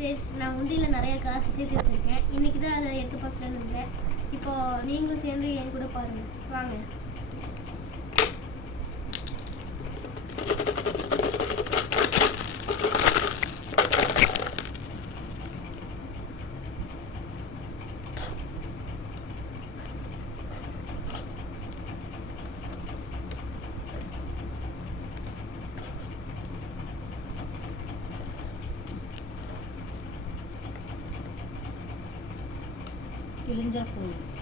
Friends நான் உண்டியில் நிறைய காசு சேர்த்து வச்சுருக்கேன். இன்றைக்கி தான் அதை எடுத்து பார்க்கலான்னு இருந்தேன். இப்போது நீங்களும் சேர்ந்து என் கூட பாருங்கள் வாங்க. கிழிஞ்சா போதும்.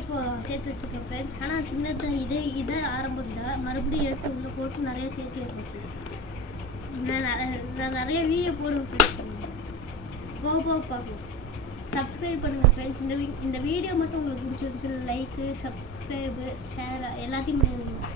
இப்போது இப்போ சேர்த்து வச்சுருக்கேன் ஃப்ரெண்ட்ஸ் ஆனால் சின்னதாக இதே இதை ஆரம்பத்தில் மறுபடியும் எடுத்து உள்ளே போட்டு நிறைய சேர்த்து வைப்பேன் நான் நான் நிறைய வீடியோ போடுவேன் ஃப்ரெண்ட்ஸ் போக போக பார்க்கலாம் சப்ஸ்கிரைப் பண்ணுங்கள் ஃப்ரெண்ட்ஸ் இந்த வீ- இந்த வீடியோ மட்டும் உங்களுக்கு பிடிச்சிருந்துச்சு லைக்கு சப்ஸ்கிரைபு ஷேர் எல்லாத்தையும் பண்ணிடுங்க